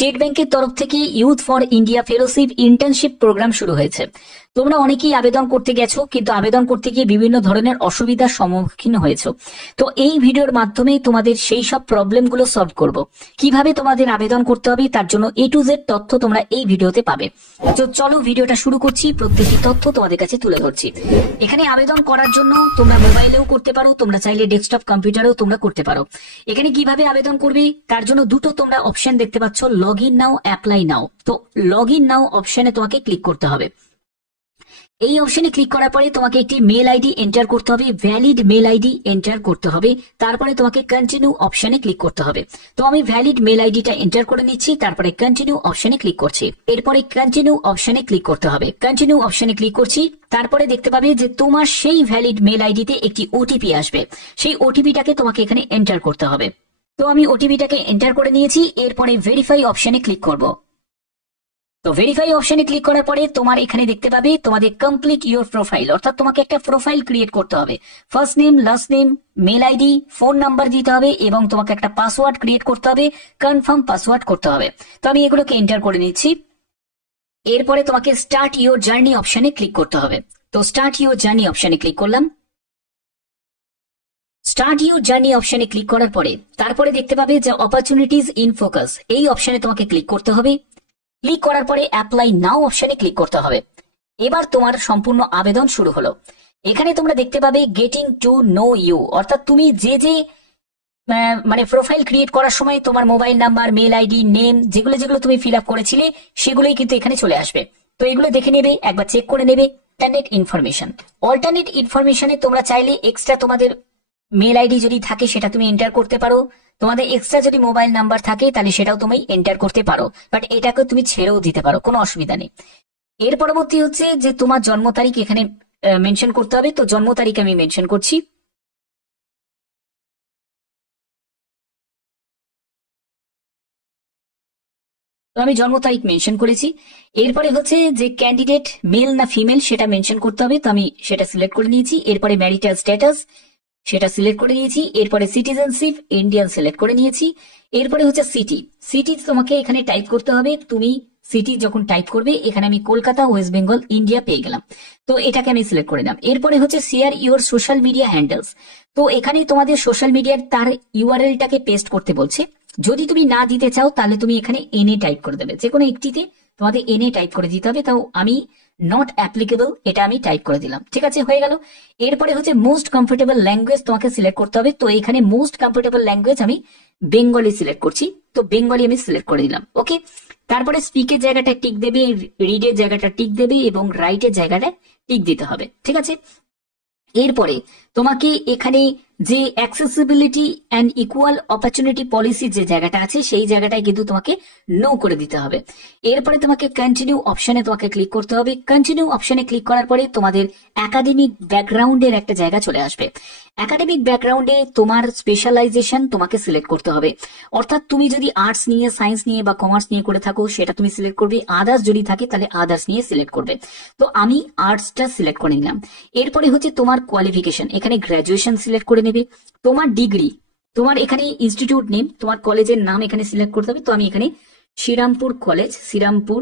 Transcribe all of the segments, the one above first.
State ব্যাংকের তরফ থেকে youth for India fellowship internship programme শুরু হয়েছে। তোমরা অনেকেই আবেদন করতে গেছো, কিন্তু আবেদন করতে গিয়ে বিভিন্ন ধরনের অসুবিধার সম্মুখীন হয়েছো। তো এই ভিডিওর মাধ্যমে তোমাদের সেই সব প্রবলেমগুলো সলভ করব। কিভাবে তোমাদের আবেদন করতে হবে তার জন্য A to Z তথ্য তোমরা এই ভিডিওতে পাবে। তো চলো ভিডিওটা শুরু করছি, প্রত্যেকটি তথ্য তোমাদের কাছে তুলে ধরছি। এখানে আবেদন করার জন্য তোমরা মোবাইলেও করতে পারো, তোমরা চাইলে ডেস্কটপ কম্পিউটারেও তোমরা করতে পারো। এখানে কিভাবে আবেদন করবে তার জন্য দুটো তোমরা অপশন দেখতে পাচ্ছ, লগ ইন নাও, অ্যাপ্লাই নাও। তো লগ ইন নাও অপশনে তোমাকে ক্লিক করতে হবে। এই অপশনে ক্লিক করার পরে তোমাকে একটি মেল আইডি এন্টার করতে হবে, ভ্যালিড মেল আইডি এন্টার করতে হবে। তারপরে তোমাকে কন্টিনিউ অপশনে ক্লিক করতে হবে। তো আমি ভ্যালিড মেল আইডিটা এন্টার করে নিচ্ছি, তারপরে কন্টিনিউ অপশনে ক্লিক করছি। এরপরে কন্টিনিউ অপশনে ক্লিক করতে হবে। কন্টিনিউ অপশনে ক্লিক করছি, তারপরে দেখতে পাবে যে তোমার সেই ভ্যালিড মেল আইডিতে একটি ওটিপি আসবে। সেই ওটিপিটাকে তোমাকে এখানে এন্টার করতে হবে। তো আমি ওটিপিটাকে এন্টার করে নিয়েছি। এরপরে ভেরিফাই অপশনে ক্লিক করব। তো ভেরিফাই অপশনে ক্লিক করার পরে তোমার এখানে দেখতে পাবে তোমাদের কমপ্লিট ইউর প্রোফাইল, অর্থাৎ তোমাকে একটা প্রোফাইল ক্রিয়েট করতে হবে। First name, last name, mail ID, phone number দিতে হবে এবং তোমাকে একটা পাসওয়ার্ড ক্রিয়েট করতে হবে, কনফার্ম পাসওয়ার্ড করতে হবে। তো আমি এগুলোকে এন্টার করে নিচ্ছি। এরপরে তোমাকে স্টার্ট ইউর জার্নি অপশনে ক্লিক করতে হবে। তো স্টার্ট ইউর জার্নি অপশনে ক্লিক করলাম। স্টার্ট ইউর জার্নি অপশনে ক্লিক করার পরে তারপরে দেখতে পাবে যে অপরচুনিটিজ ইন ফোকাস, এই অপশনে তোমাকে ক্লিক করতে হবে। ক্লিক করার পরে অ্যাপ্লাই নাও অপশনে ক্লিক করতে হবে। এবার তোমার সম্পূর্ণ আবেদন শুরু হলো। এখানে তোমরা দেখতে পাবে গেটিং টু নো ইউ, অর্থাৎ তুমি যে মানে প্রোফাইল ক্রিয়েট করার সময় তোমার mobile number, mail ID, name যেগুলো যেগুলো তুমি ফিল আপ করেছিলে সেগুলোই কিন্তু এখানে চলে আসবে। তো এগুলো দেখে নেবে, একবার চেক করে নেবে। অল্টারনেট ইনফরমেশন, অল্টারনেট ইনফরমেশনে তোমরা চাইলে এক্সট্রা তোমাদের মেল আইডি যদি থাকে সেটা তুমি এন্টার করতে পারো। তোমাদের এক্সট্রা যদি মোবাইল নাম্বার থাকে তাহলে সেটাও তুমি এন্টার করতে পারো, বাট এটাকে তুমি ছেড়েও দিতে পারো, কোনো অসুবিধা নেই। এর পরবর্তী হচ্ছে যে তোমার জন্ম তারিখ এখানে মেনশন করতে হবে। তো জন্ম তারিখ আমি মেনশন করছি। তো আমি জন্ম তারিখ মেনশন করেছি। এরপরে হচ্ছে যে ক্যান্ডিডেট মেল না ফিমেল সেটা মেনশন করতে হবে। তো আমি সেটা সিলেক্ট করে নিয়েছি। এরপরে ম্যারিটাল স্ট্যাটাস সেটা সিলেক্ট করে নিয়েছি। এরপরে সিটিজেনশিপ ইন্ডিয়ান সিলেক্ট করে নিয়েছি। এরপরে হচ্ছে সিটি, সিটি তোমাকে এখানে টাইপ করতে হবে। তুমি সিটি যখন টাইপ করবে এখানে আমি কলকাতা, ওয়েস্ট বেঙ্গল, ইন্ডিয়া পেয়ে গেলাম। তো এটাকে আমি সিলেক্ট করে নিলাম। এরপরে হচ্ছে share your social media handles. তো এখানে তোমাদের সোশ্যাল মিডিয়ার তার ইউআরএলটাকে পেস্ট করতে বলছে। যদি তুমি না দিতে চাও তাহলে তুমি এখানে এনএ টাইপ করে দেবে, যে কোনো একটিতে তোমাদের এনএ টাইপ করে দিতে হবে। তাও আমি নট অ্যাপ্লিকেবল এটা আমি টাইপ করে দিলাম। ঠিক আছে, হয়ে গেল। এরপরে হচ্ছে মোস্ট কমফোর্টেবল ল্যাঙ্গুয়েজ তোমাকে সিলেক্ট করতে হবে। তো এখানে মোস্ট কমফোর্টেবল ল্যাঙ্গুয়েজ আমি বেঙ্গলি সিলেক্ট করছি। তো বেঙ্গলি আমি সিলেক্ট করে দিলাম। ওকে, তারপরে স্পিকের জায়গাটা টিক দেবে, রিডের জায়গাটা টিক দেবে এবং রাইটের জায়গাটা টিক দিতে হবে। ঠিক আছে, এরপরে তোমাকে এখানে যে accessibility and equal opportunity policy যে জায়গাটা আছে সেই জায়গাটায় কিন্তু তোমাকে নো করে দিতে হবে। এরপরে তোমাকে কন্টিনিউ অপশনে তোমাকে ক্লিক করতে হবে। কন্টিনিউ অপশনে ক্লিক করার পরে তোমাদের একাডেমিক ব্যাকগ্রাউন্ডের একটা জায়গা চলে আসবে। একাডেমিক ব্যাকগ্রাউন্ডে তোমার স্পেশালাইজেশন তোমাকে সিলেক্ট করতে হবে, অর্থাৎ তুমি যদি আর্টস নিয়ে, সায়েন্স নিয়ে বা কমার্স নিয়ে করে থাকো সেটা তুমি সিলেক্ট করবে। আদার্স যদি থাকে তাহলে আদার্স নিয়ে সিলেক্ট করবে। তো আমি আর্টসটা সিলেক্ট করে নিলাম। এরপরে হচ্ছে তোমার কোয়ালিফিকেশন, এখানে গ্রাজুয়েশন সিলেক্ট করে নেবে। তোমার ডিগ্রি, তোমার এখানে ইনস্টিটিউট নেম, তোমার কলেজের নাম এখানে সিলেক্ট করতে হবে। তো আমি এখানে Srirampur college, Srirampur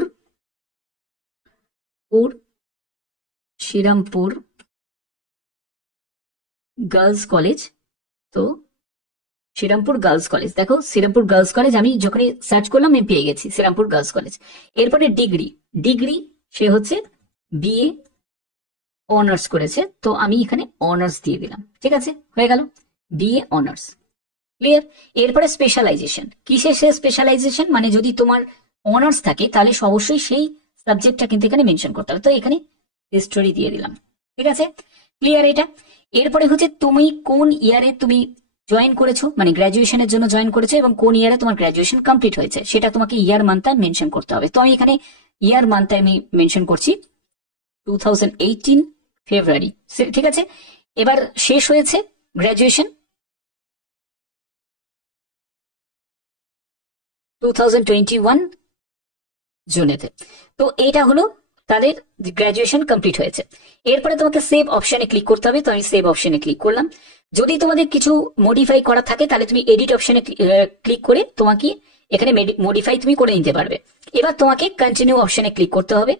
girls college. তো শ্রীরামপুর গার্লস কলেজ, দেখো শ্রীরামপুর গার্লস কলেজ আমি যখনই সার্চ করলাম আমি পেয়ে গেছি শ্রীরামপুর গার্লস কলেজ। এরপরে ডিগ্রি সে হচ্ছে বিএ অনার্স করেছে। তো আমি এখানে অনার্স দিয়ে দিলাম। ঠিক আছে, হয়ে গেল, বিএ অনার্স, ক্লিয়ার। এরপরে স্পেশালাইজেশন, কিসের সে স্পেশালাইজেশন, মানে যদি তোমার অনার্স থাকে তাহলে অবশ্যই সেই সাবজেক্টটা কিন্তু এখানে মেনশন করতে হবে। তো এখানে হিস্টোরি দিয়ে দিলাম। ঠিক আছে, ক্লিয়ার এটা। এরপরে হচ্ছে তুমি কোন ইয়ারে তুমি জয়েন করেছো, মানে গ্রাজুয়েশনের জন্য জয়েন করেছো এবং কোন ইয়ারে তোমার গ্রাজুয়েশন কমপ্লিট হয়েছে সেটা তোমাকে ইয়ার মান্থটা মেনশন করতে হবে। তো আমি এখানে ইয়ার মান্থটা আমি মেনশন করছি 2018 ফেব্রুয়ারি। ঠিক আছে, এবার শেষ হয়েছে গ্রাজুয়েশন 2021 জুনেতে। তো এটা হলো তাদের গ্রাজুয়েশন কমপ্লিট হয়েছে। এরপরে তোমাকে সেভ অপশনে ক্লিক করতে হবে। তো আমি সেভ অপশনে ক্লিক করলাম। যদি তোমাদের কিছু মডিফাই করা থাকে তাহলে তুমি এডিট অপশনে ক্লিক করে তোমাকে এখানে মডিফাই তুমি করে নিতে পারবে। এবার তোমাকে কন্টিনিউ অপশনে ক্লিক করতে হবে।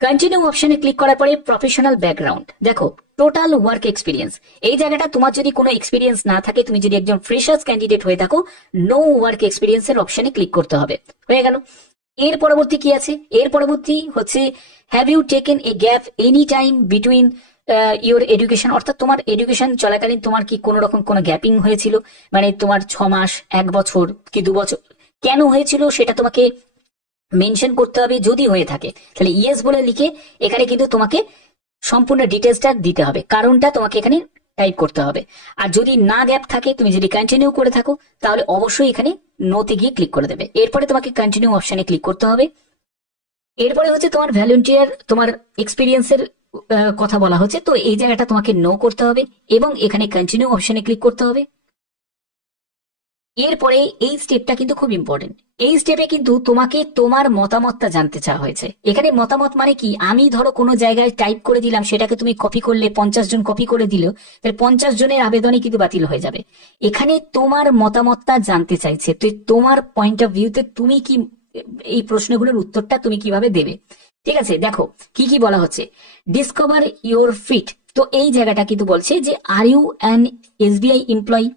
কন্টিনিউ অপশনে ক্লিক করার পরে প্রফেশনাল ব্যাকগ্রাউন্ড, দেখো টোটাল ওয়ার্ক এক্সপিরিয়েন্স, এই জায়গাটা তোমার যদি কোনো এক্সপিরিয়েন্স না থাকে, তুমি যদি একজন ফ্রেশার্স ক্যান্ডিডেট হয়ে থাকো, নো ওয়ার্ক এক্সপিরিয়েন্স এর অপশনে ক্লিক করতে হবে। হয়ে গেল। এর পরবর্তী কি আছে? এর পরবর্তী হচ্ছে have you taken a gap any time between your education, অর্থাৎ তোমার এডুকেশন চলাকালীন তোমার কি কোনো রকম কোনো গ্যাপিং হয়েছিল, মানে তোমার 6 মাস, 1 বছর কি 2 বছর, কেন হয়েছিল সেটা তোমাকে মেনশন করতে হবে। যদি হয়ে থাকে তাহলে ইয়েস বলে লিখে এখানে কিন্তু তোমাকে সম্পূর্ণ ডিটেলসটা দিতে হবে, কারণটা তোমাকে এখানে টাইপ করতে হবে। আর যদি না গ্যাপ থাকে, তুমি যদি কন্টিনিউ করে থাকো, তাহলে অবশ্যই এখানে নোতে গিয়ে ক্লিক করে দেবে। এরপরে তোমাকে কন্টিনিউ অপশনে ক্লিক করতে হবে। এরপরে হচ্ছে তোমার ভ্যালেন্টিয়ার, তোমার এক্সপিরিয়েন্সের কথা বলা হচ্ছে, তো এই জায়গাটা তোমাকে নো করতে হবে এবং এখানে কন্টিনিউ অপশনে ক্লিক করতে হবে। এরপরে এই স্টেপটা কিন্তু খুব ইম্পর্টেন্ট। এই স্টেপে কিন্তু তোমাকে তোমার মতামতটা জানতে চাওয়া হয়েছে। এখানে মতামত মানে কি, আমি ধরো কোনো জায়গায় টাইপ করে দিলাম, সেটাকে তুমি কপি করলে 50 জন কপি করে দিল, তাহলে 50 জনের আবেদনই কিন্তু বাতিল হয়ে যাবে। এখানে তোমার মতামতটা জানতে চাইছে, তো তোমার পয়েন্ট অফ ভিউতে তুমি কি এই প্রশ্নগুলোর উত্তরটা তুমি কিভাবে দেবে। ঠিক আছে, দেখো কি কি বলা হচ্ছে। ডিসকভার ইউর ফিট, তো এই জায়গাটা কিন্তু বলছে যে are you an SBI employee,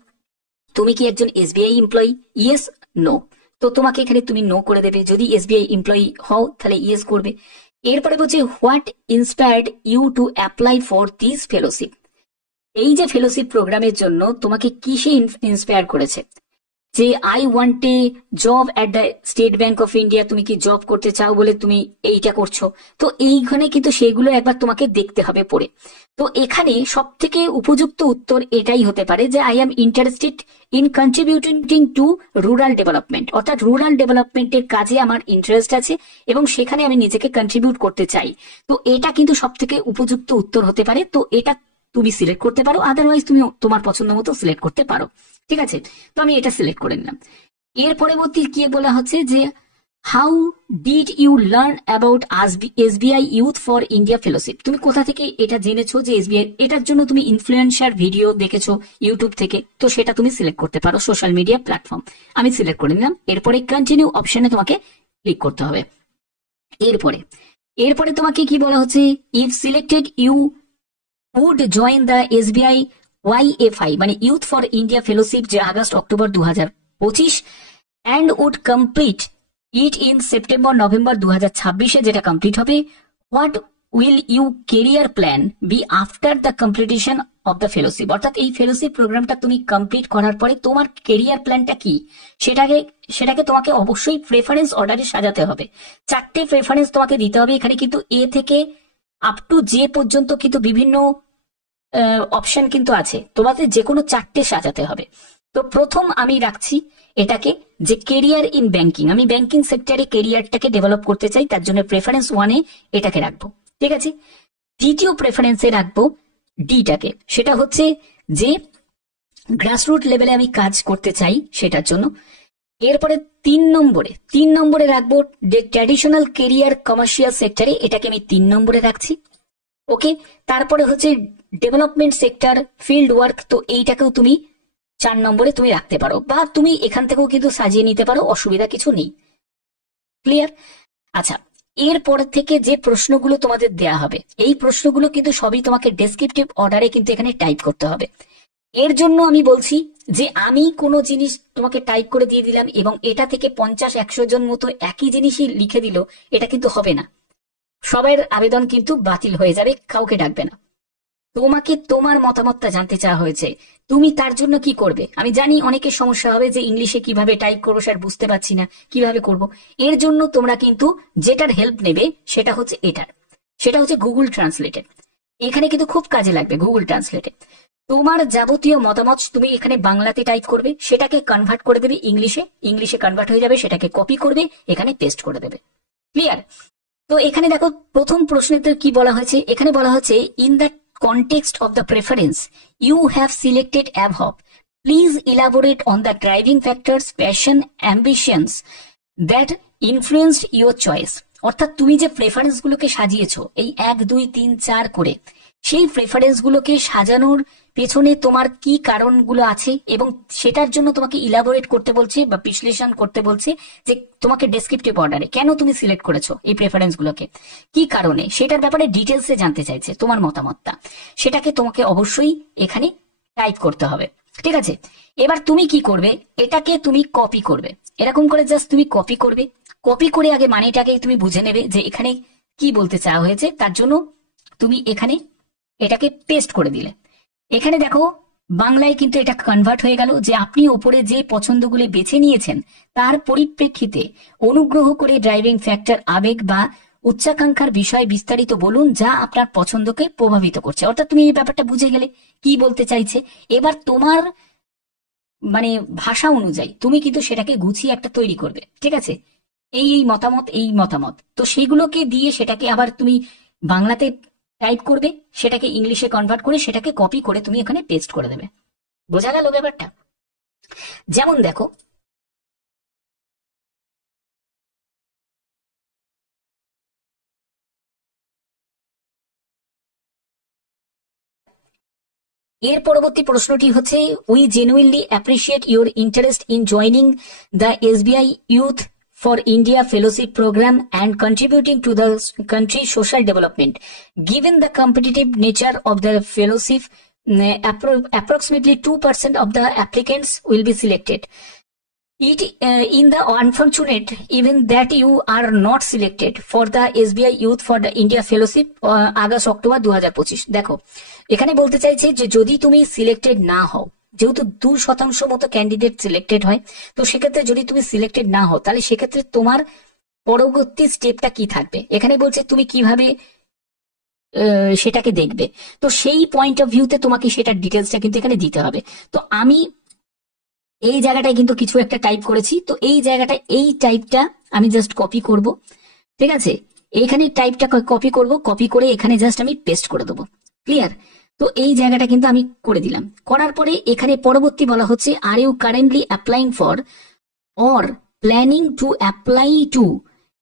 তুমি কি একজন এসবিআই এমপ্লয়ি, ইয়েস নো, তো তোমাকে এখানে তুমি নো করে দেবে। যদি এসবিআই এমপ্লয়ি হও তাহলে ইয়েস করবে। এরপরে বলছে what inspired you to apply for this fellowship, এই যে ফেলোশিপ প্রোগ্রামের জন্য তোমাকে কিসে ইন্সপায়ার করেছে, যে I want a job at the state bank of India, তুমি কি জব করতে চাও বলে তুমি এইটা করছো, তো এইখানে কিন্তু সেগুলো একবার তোমাকে দেখতে হবে পড়ে। তো এখানে সব থেকে উপযুক্ত উত্তর এটাই হতে পারে যে I am interested in contributing to rural development, অর্থাৎ রুরাল ডেভেলপমেন্টের কাজে আমার ইন্টারেস্ট আছে এবং সেখানে আমি নিজেকে কন্ট্রিবিউট করতে চাই। তো এটা কিন্তু সব থেকে উপযুক্ত উত্তর হতে পারে। তো এটা তুমি সিলেক্ট করতে পারো, আদারওয়াইজ তুমি তোমার পছন্দ মতো সিলেক্ট করতে পারো। ঠিক আছে, তো আমি এটা সিলেক্ট করে নিলাম। এর পরবর্তী কি বলা হচ্ছে যে how did you learn about SBI youth for India fellowship, তুমি কোথা থেকে এটা জেনেছো যে এসবিআই, এটার জন্য তুমি ইনফ্লুয়েন্সার ভিডিও দেখেছো ইউটিউব থেকে, তো সেটা তুমি সিলেক্ট করতে পারো, সোশ্যাল মিডিয়া প্ল্যাটফর্ম। আমি সিলেক্ট করে নিলাম। এরপরে কন্টিনিউ অপশনে তোমাকে ক্লিক করতে হবে। এরপরে তোমাকে কি বলা হচ্ছে, if selected you would join the SBI YFI মানে ইউথ ফর ইন্ডিয়া ফেলোশিপ, যে August October 2025 and would complete it in September November 2026, যেটা কমপ্লিট হবে। What will you career plan be after the completion of the fellowship, অর্থাৎ এই fellowship প্রোগ্রামটা তুমি complete করার পরে তোমার কেরিয়ার প্ল্যানটা কি, সেটাকে তোমাকে অবশ্যই প্রেফারেন্স অর্ডারে সাজাতে হবে। 4টে প্রেফারেন্স তোমাকে দিতে হবে। এখানে কিন্তু এ থেকে আপ টু জে পর্যন্ত কিন্তু বিভিন্ন অপশন কিন্তু আছে, তোমাদের যে কোনো 4টে সাজাতে হবে। তো প্রথম আমি রাখছি এটাকে যে কেরিয়ার ইন ব্যাংকিং, আমি ব্যাংকিং সেক্টরে কেরিয়ারটাকে ডেভেলপ করতে চাই, তার জন্য প্রেফারেন্স 1-এ এটাকে রাখবো। ঠিক আছে, দ্বিতীয় প্রেফারেন্সে রাখবো ডিটাকে, সেটা হচ্ছে যে গ্রাসরুট লেভেলে আমি কাজ করতে চাই সেটার জন্য। এরপরে 3 নম্বরে রাখবো যে ট্র্যাডিশনাল কেরিয়ার কমার্শিয়াল সেক্টরে, এটাকে আমি 3 নম্বরে রাখছি। ওকে, তারপরে হচ্ছে ডেভেলপমেন্ট সেক্টর ফিল্ড ওয়ার্ক, তো এইটাকেও তুমি 4 নম্বরে তুমি রাখতে পারো, বা তুমি এখান থেকেও কিন্তু সাজিয়ে নিতে পারো, অসুবিধা কিছু নেই। ক্লিয়ার? আচ্ছা, এরপর থেকে যে প্রশ্নগুলো তোমাদের দেয়া হবে, এই প্রশ্নগুলো কিন্তু সবই তোমাকে ডেসক্রিপটিভ অর্ডারে কিন্তু এখানে টাইপ করতে হবে। এর জন্য আমি বলছি যে আমি কোনো জিনিস তোমাকে টাইপ করে দিয়ে দিলাম এবং এটা থেকে 50-100 জন মতো একই জিনিসই লিখে দিল, এটা কিন্তু হবে না। সবার আবেদন কিন্তু বাতিল হয়ে যাবে, কাউকে ডাকবে না। তোমাকে তোমার মতামতটা জানতে চাওয়া হয়েছে, তুমি তার জন্য কি করবে। আমি জানি অনেকের সমস্যা হবে যে ইংলিশে কিভাবে টাইপ করবো স্যার, বুঝতে পারছি না কিভাবে করব। এর জন্য তোমরা কিন্তু যেটার হেল্প নেবে সেটা হচ্ছে গুগল ট্রান্সলেটে। এখানে কিন্তু খুব কাজে লাগবে গুগল ট্রান্সলেটে। তোমার যাবতীয় মতামত তুমি এখানে বাংলাতে টাইপ করবে, সেটাকে কনভার্ট করে দেবে ইংলিশে কনভার্ট হয়ে যাবে, সেটাকে কপি করবে, এখানে পেস্ট করে দেবে। ক্লিয়ার? তো এখানে দেখো প্রথম প্রশ্নেতে কি বলা হয়েছে, এখানে বলা হচ্ছে in the context of the preference you have selected above, please elaborate on the driving factors, passion, ambitions that influenced your choice, অর্থাৎ তুমি যে প্রেফারেন্স গুলোকে সাজিয়েছো এই 1 2 3 4 করে, সেই প্রেফারেন্স গুলোকে সাজানোর পেছনে তোমার কি কারণগুলো আছে এবং সেটার জন্য তোমাকে ইলাবোরেট করতে বলছে বা বিশ্লেষণ করতে বলছে যে তোমাকে ডেসক্রিপটিভ অর্ডারে কেন তুমি সিলেক্ট করেছো এই প্রেফারেন্স গুলোকে, কি কারণে, সেটার ব্যাপারে ডিটেলসে জানতে চাইছে তোমার মতামতটা। সেটাকে তোমাকে অবশ্যই এখানে টাইপ করতে হবে, ঠিক আছে। এবার তুমি কি করবে, এটাকে তুমি কপি করবে, এরকম করে জাস্ট তুমি কপি করবে। কপি করে আগে মানেটাকে তুমি বুঝে নেবে যে এখানে কি বলতে চাওয়া হয়েছে, তার জন্য তুমি এখানে এটাকে পেস্ট করে দিলে। এখানে দেখো বাংলায় কিন্তু এটা কনভার্ট হয়ে গেল যে আপনি ওপরে যে পছন্দগুলি বেছে নিয়েছেন তার পরিপ্রেক্ষিতে অনুগ্রহ করে ড্রাইভিং ফ্যাক্টর, আবেগ বা উচ্চাকাঙ্ক্ষার বিষয় বিস্তারিত বলুন যা আপনার পছন্দকে প্রভাবিত করছে। অর্থাৎ তুমি এই ব্যাপারটা বুঝে গেলে কি বলতে চাইছে। এবার তোমার মানে ভাষা অনুযায়ী তুমি কিন্তু সেটাকে গুছিয়ে একটা তৈরি করবে, ঠিক আছে। এই এই মতামত, এই মতামত, তো সেইগুলোকে দিয়ে সেটাকে আবার তুমি বাংলাতে টাইপ করবে, সেটাকে ইংলিশে কনভার্ট করে সেটাকে কপি করে তুমি এখানে পেস্ট করে দেবে। বোঝা গেল ব্যাপারটা? যেমন দেখো এর পরবর্তী প্রশ্নটি হচ্ছে, we genuinely appreciate your interest in joining the SBI youth for India Fellowship Program and contributing to the country's social development. Given the competitive nature of the fellowship, approximately 2% of the applicants will be selected. It in the unfortunate event that you are not selected for the SBI Youth for the India Fellowship August October 2025। দেখো এখানে বলতে চাইছে যে যদি তুমি selected না হও, যেহেতু 2% মতো ক্যান্ডিডেট সিলেক্টেড হয়, তো সেক্ষেত্রে যদি তুমি সিলেক্টেড না হও তাহলে সেক্ষেত্রে তোমার পরবর্তী স্টেপটা কি থাকবে। এখানে বলছে তুমি কিভাবে সেটাকে দেখবে, তো সেই পয়েন্ট অফ ভিউতে তোমাকে সেটার ডিটেলসটা কিন্তু এখানে দিতে হবে। তো আমি এই জায়গাটায় কিন্তু কিছু একটা টাইপ করেছি, তো এই জায়গাটায় এই টাইপটা আমি জাস্ট কপি করব, ঠিক আছে। এইখানে টাইপটা কপি করব, কপি করে এখানে জাস্ট আমি পেস্ট করে দেবো। ক্লিয়ার? তো এই জায়গাটা কিন্তু আমি করে দিলাম। করার পরে এখানে পরবর্তী বলা হচ্ছে, are you currently applying for or planning to apply to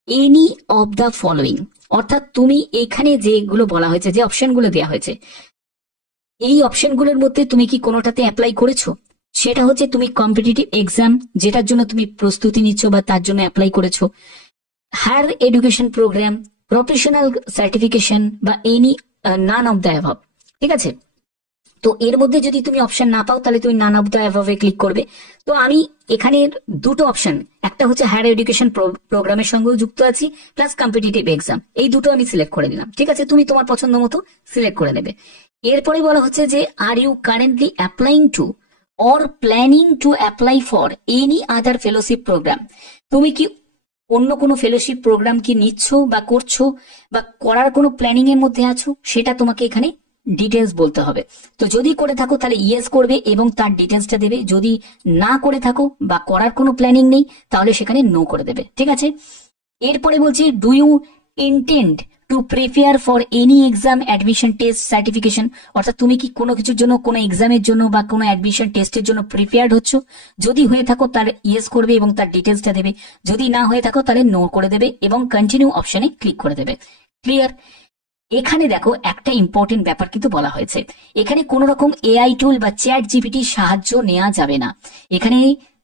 any of the following. অর্থাৎ তুমি এখানে যেগুলো বলা হয়েছে, যে অপশনগুলো দেওয়া হয়েছে, এই অপশনগুলোর মধ্যে তুমি কি কোনোটাতে অ্যাপ্লাই করেছো? সেটা হচ্ছে তুমি কম্পিটিটিভ এক্সাম যেটার জন্য তুমি প্রস্তুতি নিচ্ছ বা তার জন্য অ্যাপ্লাই করেছো, higher education program, professional certification বা any none of the above, ঠিক আছে। তো এর মধ্যে যদি তুমি অপশন না পাও তাহলে তুমি নান অফ দ্য অ্যাভাবে ক্লিক করবে। তো আমি এখানে দুটো অপশন, একটা হচ্ছে হায়ার এডুকেশন প্রোগ্রামের সঙ্গেও যুক্ত আছি, প্লাস কম্পিটিটিভ এক্সাম, এই দুটো আমি সিলেক্ট করে নিলাম, ঠিক আছে। তুমি তোমার পছন্দ মতো সিলেক্ট করে নেবে। এরপরে বলা হচ্ছে যে are you currently applying to or planning to apply for any other fellowship programme. তুমি কি অন্য কোনো ফেলোশিপ প্রোগ্রাম কি নিচ্ছ বা করছো বা করার কোনো প্ল্যানিং এর মধ্যে আছো, সেটা তোমাকে এখানে ডিটেলস বলতে হবে। তো যদি করে থাকো তাহলে ইয়েস করবে এবং তার ডিটেলসটা দেবে, যদি না করে থাকো বা করার কোনো প্ল্যানিং নেই তাহলে সেখানে নো করে দেবে, ঠিক আছে। এরপরে বলছি, do you intend to prepare for any exam, admission test, certification. অর্থাৎ তুমি কি কোনো কিছুর জন্য, কোনো এক্সামের জন্য বা কোনো অ্যাডমিশন টেস্টের জন্য প্রিপেয়ার্ড হচ্ছ? যদি হয়ে থাকো তাহলে ইয়েস করবে এবং তার ডিটেলসটা দেবে, যদি না হয়ে থাকো তাহলে নো করে দেবে এবং কন্টিনিউ অপশনে ক্লিক করে দেবে। ক্লিয়ার? এখানে দেখো একটা ইম্পর্টেন্ট ব্যাপার কিন্তু বলা হয়েছে, এখানে কোন রকম এআই টুল বা চ্যাট জিপিটির সাহায্য নেওয়া যাবে না। এখানে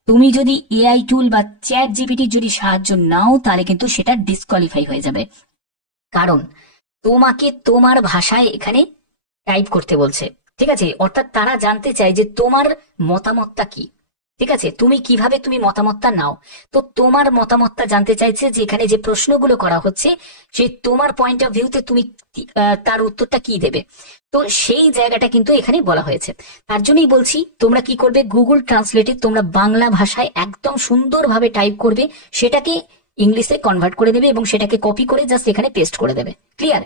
তুমি যদি এআই টুল বা চ্যাট জিপিটির যদি সাহায্য নাও তাহলে কিন্তু সেটা ডিসকোয়ালিফাই হয়ে যাবে, কারণ তোমাকে তোমার ভাষায় এখানে টাইপ করতে বলছে, ঠিক আছে। অর্থাৎ তারা জানতে চায় যে তোমার মতামতটা কি, ঠিক আছে, তুমি কিভাবে তুমি মতামতটা নাও। তো তোমার মতামতটা জানতে চাইছে যে এখানে যে প্রশ্নগুলো করা হচ্ছে সেই তোমার পয়েন্ট অফ ভিউতে তুমি তার উত্তরটা কি দেবে। তো সেই জায়গাটা কিন্তু এখানে বলা হয়েছে। তার জন্যই বলছি তোমরা কি করবে, গুগল ট্রান্সলেটে তোমরা বাংলা ভাষায় একদম সুন্দরভাবে টাইপ করবে, সেটাকে ইংলিশে কনভার্ট করে দেবে এবং সেটাকে কপি করে জাস্ট এখানে পেস্ট করে দেবে। ক্লিয়ার?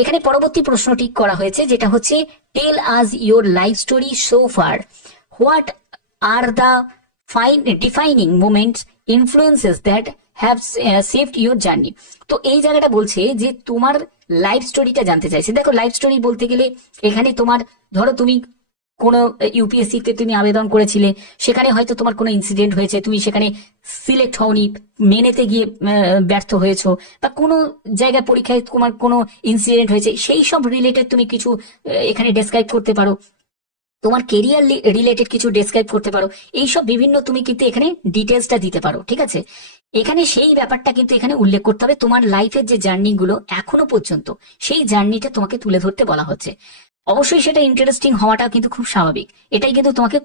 এখানে পরবর্তী প্রশ্নটি করা হয়েছে যেটা হচ্ছে, টেল আজ your life story so far, what are the defining moments, influences that have shaped your journey। তো এই জায়গাটা বলছে যে তোমার লাইফ স্টোরিটা জানতে চাইছে। দেখো লাইফ স্টোরি বলতে গেলে এখানে তোমার, ধরো তুমি কোনো ইউপিএসসি তে তুমি আবেদন করেছিলে, সেখানে হয়তো তোমার কোনো ইনসিডেন্ট হয়েছে, তুমি সেখানে সিলেক্ট হওনি, মেনেতে গিয়ে ব্যর্থ হয়েছো, বা কোনো জায়গায় পরীক্ষায় তোমার কোনো ইনসিডেন্ট হয়েছে, সেই সব রিলেটেড তুমি কিছু এখানে ডেসক্রাইব করতে পারো, তোমার কেরিয়ার রিলেটেড কিছু ডেসক্রাইব করতে পারো। এইসব বিভিন্ন তুমি কিন্তু এখানে ডিটেলসটা দিতে পারো, ঠিক আছে। এখানে সেই ব্যাপারটা কিন্তু এখানে উল্লেখ করতে হবে, তোমার লাইফের যে জার্নি গুলো এখনো পর্যন্ত, সেই জার্নিটা তোমাকে তুলে ধরতে বলা হচ্ছে। অবশ্যই সেটা ইন্টারেস্টিং হওয়াটা কিন্তু খুব স্বাভাবিক, এটাই কিন্তু তোমাকে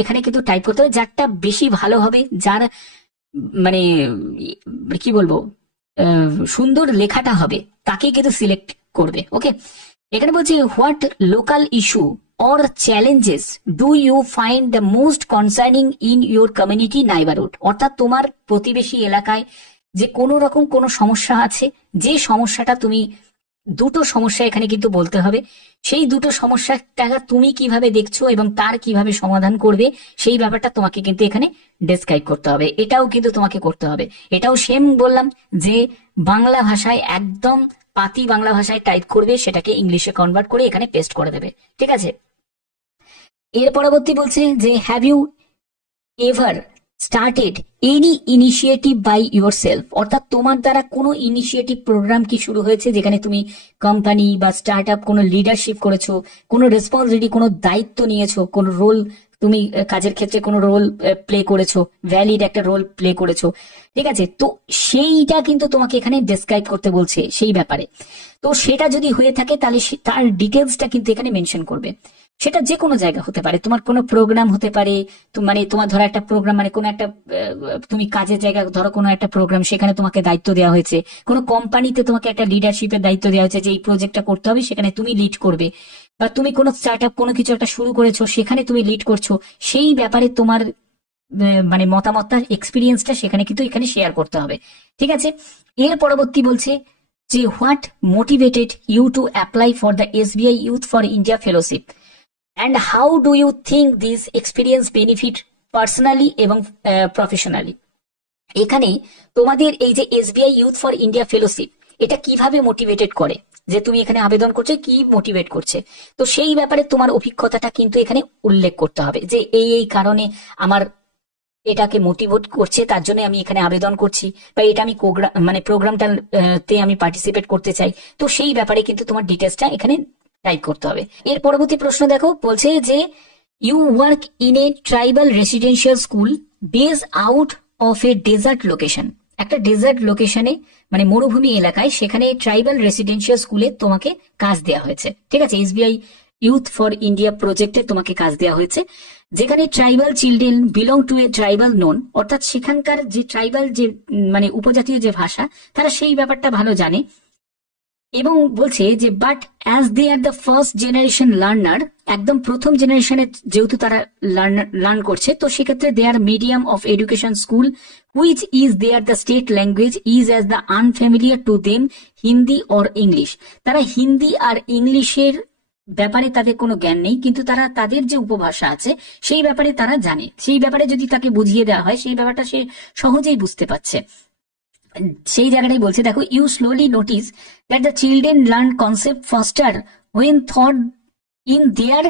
এখানে কিন্তু টাইপ করতে হবে। যারটা বেশি ভালো হবে, যার মানে কি বলবো, সুন্দর লেখাটা হবে, তাকেই কিন্তু সিলেক্ট করবে। ওকে, এখানে বলছি what local issue or challenges do you find the most concerning in your community neighborhood? অর্থাৎ তোমার প্রতিবেশী এলাকায় যে কোনো রকম কোনো সমস্যা আছে, যে সমস্যাটা তুমি, দুটো সমস্যা এখানে কিন্তু বলতে হবে, সেই দুটো সমস্যাটা তুমি কিভাবে দেখছো এবং তার কিভাবে সমাধান করবে, সেই ব্যাপারটা তোমাকে কিন্তু এখানে ডেসক্রাইব করতে হবে। এটাও কিন্তু তোমাকে করতে হবে, এটাও সেম বললাম যে বাংলা ভাষায় একদম পাতি বাংলা ভাষায় টাইপ করবে, সেটাকে ইংলিশে কনভার্ট করে এখানে পেস্ট করে দেবে, ঠিক আছে। এর পরবর্তী বলছে যে have you ever started any initiative by your self? অর্থাৎ তোমার দ্বারা কোনো ইনিশিয়েটিভ প্রোগ্রাম কি শুরু হয়েছে, যেখানে তুমি কোম্পানি বা স্টার্ট আপ কোনো লিডারশিপ করেছো, কোনো রেসপন্সিবিলিটি, কোনো দায়িত্ব নিয়েছো, কোনো রোল তুমি কাজের ক্ষেত্রে কোনো রোল প্লে করেছো, ভ্যালিড একটা রোল প্লে করেছো, ঠিক আছে। তো সেইটা কিন্তু তোমাকে এখানে ডেসক্রাইব করতে বলছে সেই ব্যাপারে। তো সেটা যদি হয়ে থাকে তাহলে তার ডিটেলসটা কিন্তু এখানে মেনশন করবে। সেটা যে কোনো জায়গা হতে পারে, তোমার কোনো প্রোগ্রাম হতে পারে, মানে তোমার ধরো একটা প্রোগ্রাম, মানে কোনো একটা তুমি কাজের জায়গা ধরো কোনো একটা প্রোগ্রাম, সেখানে তোমাকে দায়িত্ব দেওয়া হয়েছে, কোনো কোম্পানিতে তোমাকে একটা লিডারশিপের দায়িত্ব দেওয়া হয়েছে যে এই প্রজেক্টটা করতে হবে, সেখানে তুমি লিড করবে, বা তুমি কোনো স্টার্ট আপ কোনো কিছু একটা শুরু করেছো, সেখানে তুমি লিড করছো, সেই ব্যাপারে তোমার মানে মতামতটা, এক্সপিরিয়েন্সটা সেখানে কিন্তু এখানে শেয়ার করতে হবে, ঠিক আছে। এর পরবর্তী বলছে যে what motivated you to apply for the SBI youth for India fellowship and how do you think this experience benefit personally এবং প্রফেশনালি? এখানে তোমাদের এই যে SBI youth for India fellowship, এটা কিভাবে মোটিভেটেড করে, যে তুমি এখানে আবেদন করছো, কি মোটিভেট করছে, তো সেই ব্যাপারে তোমার অভিজ্ঞতাটা কিন্তু এখানে উল্লেখ করতে হবে, যে এই কারণে আমার এটাকে মোটিভেট করছে, তার জন্য আমি এখানে আবেদন করছি, বা এটা আমি মানে প্রোগ্রামটা তে আমি পার্টিসিপেট করতে চাই। তো সেই ব্যাপারে কিন্তু তোমার ডিটেলসটা এখানে টাইপ করতে হবে। এর পরবর্তী প্রশ্ন দেখো, বলছে যে you work in a tribal residential school base out of a desert location. একটা ডেজার্ট লোকেশনে, মানে মরুভূমি এলাকায়, সেখানে ট্রাইবাল রেসিডেন্সিয়াল স্কুলে তোমাকে কাজ দেওয়া হয়েছে, ঠিক আছে। এসবিআই ইউথ ফর ইন্ডিয়া প্রজেক্টে তোমাকে কাজ দেওয়া হয়েছে, যেখানে tribal children belong to A tribal known, অর্থাৎ সেখানকার যে ট্রাইবাল যে মানে উপজাতীয় যে ভাষা, তারা সেই ব্যাপারটা ভালো জানে। এবং বলছে যে but as they are the first generation learner, একদম প্রথম জেনারেশনে যেহেতু তারা লার্ন করছে, তো সেক্ষেত্রে their medium of education school which is their the state language is as the unfamiliar to them Hindi or English. তারা হিন্দি আর ইংলিশের ব্যাপারে তাদের কোনো জ্ঞান নেই, কিন্তু তারা তাদের যে উপভাষা আছে সেই ব্যাপারে তারা জানে, সেই ব্যাপারে যদি তাকে বুঝিয়ে দেওয়া হয়, সেই ব্যাপারটা সে সহজেই বুঝতে পারছে। সেই জায়গাটাই বলছে, দেখো you slowly notice that the children learn concept faster when thought in their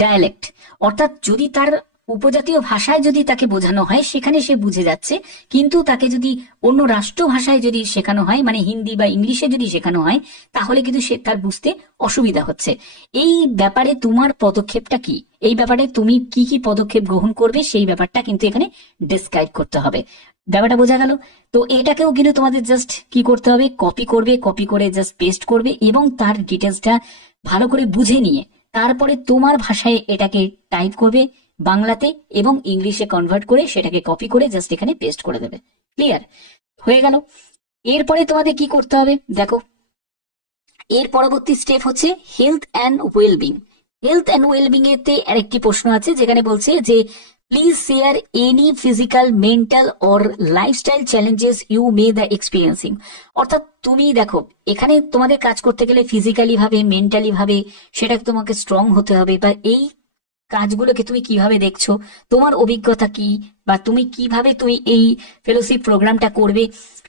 dialect. অর্থাৎ যদি তার উপজাতীয় ভাষায় যদি তাকে বোঝানো হয়, সেখানে সে বুঝে যাচ্ছে, কিন্তু তাকে যদি অন্য রাষ্ট্র ভাষায় যদি শেখানো হয়, মানে হিন্দি বা ইংলিশে যদি শেখানো হয়, তাহলে কিন্তু সে তার বুঝতে অসুবিধা হচ্ছে। এই ব্যাপারে তোমার পদক্ষেপটা কি, এই ব্যাপারে তুমি কি কি পদক্ষেপ গ্রহণ করবে, সেই ব্যাপারটা কিন্তু এখানে ডেসক্রাইব করতে হবে। ব্যাপারটা বোঝা গেল? তো এটাকেও কিন্তু তোমাদের জাস্ট কি করতে হবে, কপি করবে, কপি করে জাস্ট পেস্ট করবে, এবং তার ডিটেলসটা ভালো করে বুঝে নিয়ে তারপরে তোমার ভাষায় এটাকে টাইপ করবে বাংলাতে, এবং ইংলিশে কনভার্ট করে সেটাকে কপি করে জাস্ট এখানে পেস্ট করে দেবে। ক্লিয়ার হয়ে গেল? এরপরে তোমাদের কি করতে হবে দেখো, এর পরবর্তী স্টেপ হচ্ছে health and wellbeing. Health and wellbeing এতে আরেকটি প্রশ্ন আছে, যেখানে বলছে যে please share any physical, mental or lifestyle challenges you may the experiencing. অর্থাৎ তুমি দেখো, এখানে তোমাদের কাজ করতে গেলে ফিজিক্যালি ভাবে, মেন্টালি ভাবে সেটা তোমাকে স্ট্রং হতে হবে, বা এই কাজগুলোকে তুমি কিভাবে দেখছো, তোমার অভিজ্ঞতা কি, বা তুমি কিভাবে তুমি এই ফেলোশিপ প্রোগ্রামটা করবে,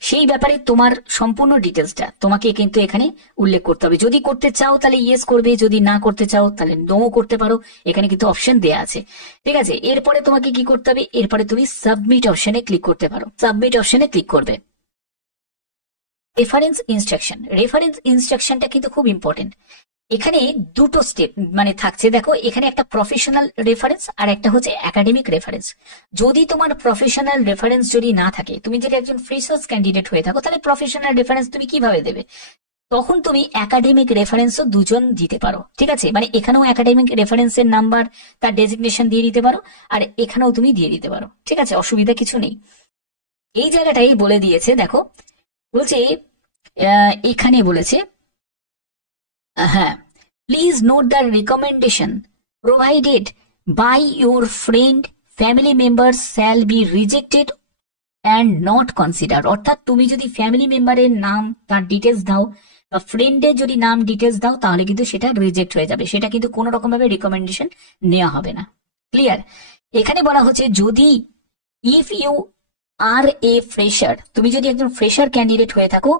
সেই ব্যাপারে তোমার সম্পূর্ণ ডিটেলসটা তোমাকে কিন্তু এখানে উল্লেখ করতে হবে। যদি করতে চাও তাহলে ইয়েস করবে, যদি না করতে চাও তাহলে নো করতে পারো, এখানে কিন্তু অপশন দেয়া আছে। ঠিক আছে, এরপরে তোমাকে কি করতে হবে, এরপরে তুমি সাবমিট অপশনে ক্লিক করতে পারো। সাবমিট অপশনে ক্লিক করবে। রেফারেন্স ইনস্ট্রাকশনটা কিন্তু খুব ইম্পর্টেন্ট। এখানে দুটো স্টেপ মানে থাকছে, দেখো এখানে একটা প্রফেশনাল রেফারেন্স আর একটা হচ্ছে একাডেমিক রেফারেন্স। যদি তোমার প্রফেশনাল রেফারেন্স যদি না থাকে, তুমি যদি একজন ফ্রেশার্স ক্যান্ডিডেট হয়ে থাকো, তাহলে প্রফেশনাল রেফারেন্স তুমি কিভাবে দেবে, তখন তুমি একাডেমিক রেফারেন্সও দুজন দিতে পারো। ঠিক আছে, মানে এখানেও একাডেমিক রেফারেন্সের নাম্বার, তার ডেজিগনেশন দিয়ে দিতে পারো, আর এখানেও তুমি দিয়ে দিতে পারো। ঠিক আছে, অসুবিধা কিছু নেই। এই জায়গাটাই বলে দিয়েছে, দেখো বলছে এখানে বলেছে, হ্যাঁ, please note the recommendation provided by your friend family members shall be rejected and not consider. অর্থাৎ তুমি যদি ফ্যামিলি মেম্বারের নাম তার ডিটেলস দাও বা ফ্রেন্ডের যদি নাম ডিটেলস দাও, তাহলে কিন্তু সেটা রিজেক্ট হয়ে যাবে, সেটা কিন্তু কোনো রকম ভাবে রিকমেন্ডেশন নেওয়া হবে না। ক্লিয়ার? এখানে বলা হচ্ছে যদি if you are a fresher, তুমি যদি একজন ফ্রেশার ক্যান্ডিডেট হয়ে থাকো,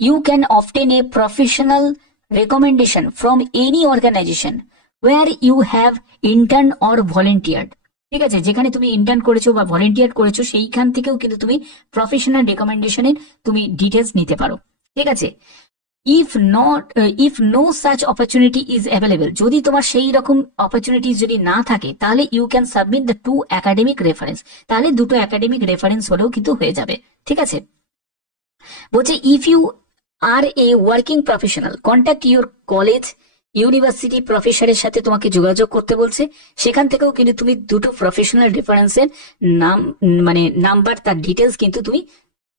you can obtain a professional recommendation from any organization where you have interned or volunteered। ঠিক আছে, যেখানে তুমি ইন্টার্ন করেছো বা ভলেন্টিয়ার করেছো সেইখান থেকেও কিন্তু তুমি প্রফেশনাল রেকমেন্ডেশনের তুমি ডিটেলস নিতে পারো। ঠিক আছে, if no such opportunity is available, যদি তোমার সেই রকম অপরচুনিটি যদি না থাকে, তাহলে you can submit the 2 academic reference. তাহলে দুটো একাডেমিক রেফারেন্স হলেও কিন্তু হয়ে যাবে। ঠিক আছে, বলছে if you are a working professional contact your college university প্রফেসরের সাথে তোমাকে যোগাযোগ করতে বলছে, সেখান থেকেও কিন্তু তুমি দুটো প্রফেশনাল রেফারেন্সের নাম মানে নাম্বার, তার ডিটেলস কিন্তু তুমি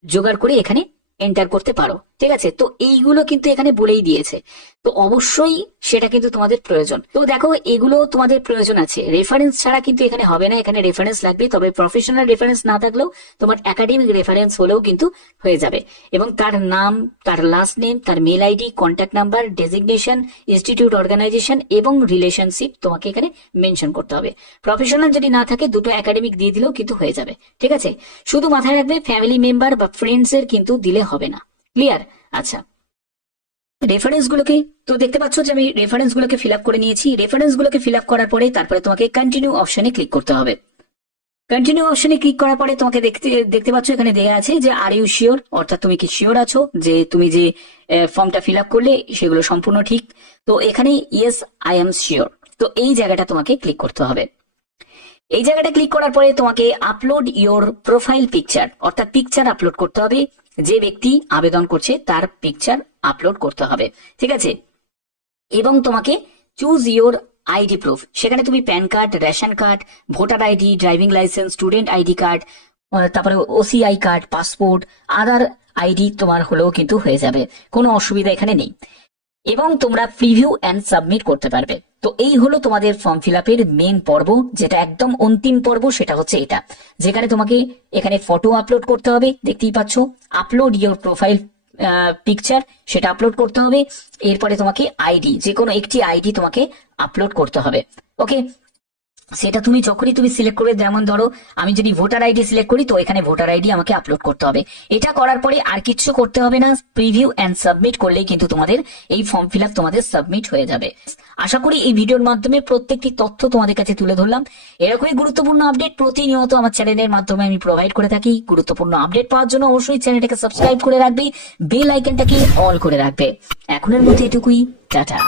জোগাড় করে এখানে এন্টার করতে পারো। ঠিক আছে, তো এইগুলো কিন্তু এখানে বলেই দিয়েছে, তো অবশ্যই সেটা কিন্তু তোমাদের প্রয়োজন। তো দেখো এগুলো তোমাদের প্রয়োজন আছে, রেফারেন্স ছাড়া কিন্তু এখানে হবে না, এখানে রেফারেন্স লাগবে। তবে প্রফেশনাল রেফারেন্স না থাকলেও তোমার একাডেমিক রেফারেন্স হলেও কিন্তু হয়ে যাবে, এবং তার নাম, তার লাস্ট নেম, তার mail ID, contact number, designation, institute, organisation এবং রিলেশনশিপ তোমাকে এখানে মেনশন করতে হবে। প্রফেশনাল যদি না থাকে, দুটো একাডেমিক দিয়ে দিলেও কিন্তু হয়ে যাবে। ঠিক আছে, শুধু মাথায় রাখবে ফ্যামিলি মেম্বার বা ফ্রেন্ডস এর কিন্তু দিলে হবে না। ক্লিয়ার? আচ্ছা, রেফারেন্স গুলোকে তো দেখতে পাচ্ছ যে আমি রেফারেন্স গুলোকে ফিল আপ করে নিয়েছি। রেফারেন্স গুলোকে ফিল আপ করার পরে তারপরে তোমাকে কন্টিনিউ অপশনে ক্লিক করতে হবে। কন্টিনিউ অপশনে ক্লিক করার পরে তোমাকে দেখতে পাচ্ছ এখানে দেয়া আছে যে আর ইউ শিওর, অর্থাৎ তুমি কি শিওর আছো যে তুমি যে ফর্মটা ফিল আপ করলে সেগুলো সম্পূর্ণ ঠিক। তো এখানে ইয়েস আই এম শিওর, তো এই জায়গাটা তোমাকে ক্লিক করতে হবে। এই জায়গাটা ক্লিক করার পরে তোমাকে আপলোড ইওর প্রোফাইল পিকচার, অর্থাৎ পিকচার আপলোড করতে হবে। যে ব্যক্তি আবেদন করছে তার পিকচার আপলোড করতে হবে। ঠিক আছে, এবং তোমাকে চুজ ইওর আইডি প্রুফ, সেখানে তুমি pan card, ration card, voter ID, driving licence, student ID card, তারপরে ওসিআই কার্ড, পাসপোর্ট, আদার আইডি তোমার হলেও কিন্তু হয়ে যাবে, কোনো অসুবিধা এখানে নেই। এবং তোমরা প্রিভিউ এন্ড সাবমিট করতে পারবে। তো এই হলো তোমাদের ফর্ম ফিল আপের মেন পর্ব, যেটা একদম অন্তিম পর্ব, সেটা হচ্ছে এটা, যেখানে তোমাকে এখানে ফটো আপলোড করতে হবে। দেখতেই পাচ্ছ, আপলোড ইওর প্রোফাইল পিকচার, সেটা আপলোড করতে হবে। এরপরে তোমাকে আইডি, যে কোনো একটি আইডি তোমাকে আপলোড করতে হবে। ওকে, সেটা তুমি যখনই তুমি সিলেক্ট করবে, যেমন ধরো আমি যদি ভোটার আইডি সিলেক্ট করি, তো এখানে ভোটার আইডি আমাকে আপলোড করতে হবে। এটা করার পরে আর কিছু করতে হবে না, প্রিভিউ এন্ড সাবমিট করলেই কিন্তু তোমাদের এই ফর্ম ফিল আপ তোমাদের সাবমিট হয়ে যাবে। আশা করি এই ভিডিওর মাধ্যমে প্রত্যেকটি তথ্য তোমাদের কাছে তুলে ধরলাম। এরকমই গুরুত্বপূর্ণ আপডেট প্রতিনিয়ত আমার চ্যানেলের মাধ্যমে আমি প্রোভাইড করে থাকি। গুরুত্বপূর্ণ আপডেট পাওয়ার জন্য অবশ্যই চ্যানেলটাকে সাবস্ক্রাইব করে রাখবে, বেল আইকনটাকে অল করে রাখবে। এখনের মধ্যে এটুকুই, টাটা।